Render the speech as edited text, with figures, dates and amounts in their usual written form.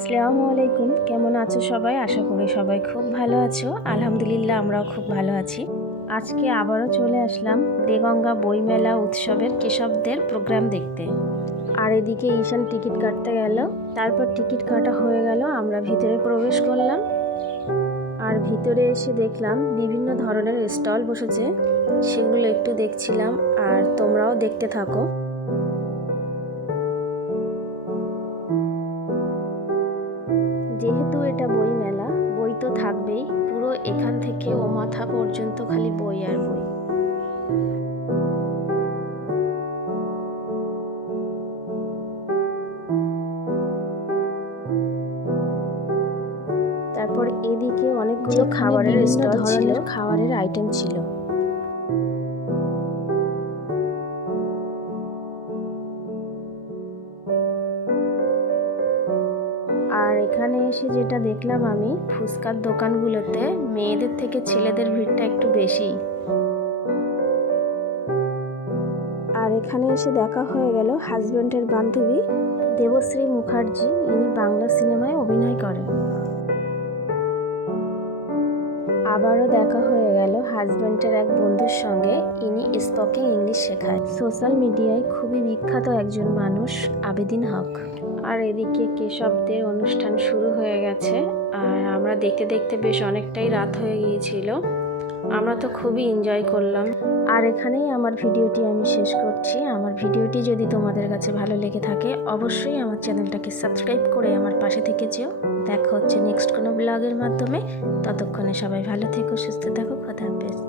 আসসালামু আলাইকুম। কেমন আছো সবাই? আশা করি সবাই খুব ভালো আছো। আলহামদুলিল্লাহ আমরাও খুব ভালো আছি। আজকে আবারও চলে আসলাম দেগঙ্গা বইমেলা উৎসবের কেশবদের প্রোগ্রাম দেখতে। আর এদিকে ঈশান টিকিট কাটতে গেল। তারপর টিকিট কাটা হয়ে গেল, আমরা ভিতরে প্রবেশ করলাম। আর ভিতরে এসে দেখলাম বিভিন্ন ধরনের স্টল বসেছে, সেগুলো একটু দেখছিলাম। আর তোমরাও দেখতে থাকো। যেহেতু এটা বই মেলা, বই তো থাকবেই। পুরো এখান থেকে ও মাথা পর্যন্ত খালি বই আর বই। তারপর এদিকে অনেকগুলো খাবারের স্টল ছিল, খাবারের আইটেম ছিল। আর এখানে এসে যেটা দেখলাম আমি, ফুচকার দোকানগুলোতে মেয়েদের থেকে ছেলেদের ভিড়টা একটু বেশি। আর এখানে এসে দেখা হয়ে গেল হাজব্যান্ডের বান্ধবী দেবশ্রী মুখার্জি। ইনি বাংলা সিনেমায় অভিনয় করেন। আবারও দেখা হয়ে গেল হাজব্যান্ডের এক বন্ধুর সঙ্গে। ইনি স্পোকেন ইংলিশ শেখায়। সোশ্যাল মিডিয়ায় খুবই বিখ্যাত একজন মানুষ, আবেদিন হক। আর এদিকে কেশবদের অনুষ্ঠান শুরু হয়ে গেছে। আর আমরা দেখতে দেখতে বেশ অনেকটাই রাত হয়ে গিয়েছিল। আমরা তো খুবই এনজয় করলাম। আর এখানেই আমার ভিডিওটি আমি শেষ করছি। আমার ভিডিওটি যদি তোমাদের কাছে ভালো লেগে থাকে, অবশ্যই আমার চ্যানেলটাকে সাবস্ক্রাইব করে আমার পাশে থেকে যেও। দেখা হচ্ছে নেক্সট কোনো ব্লগের মাধ্যমে। ততক্ষণে সবাই ভালো থেকো, সুস্থ থাকো। খোদা হাফেজ।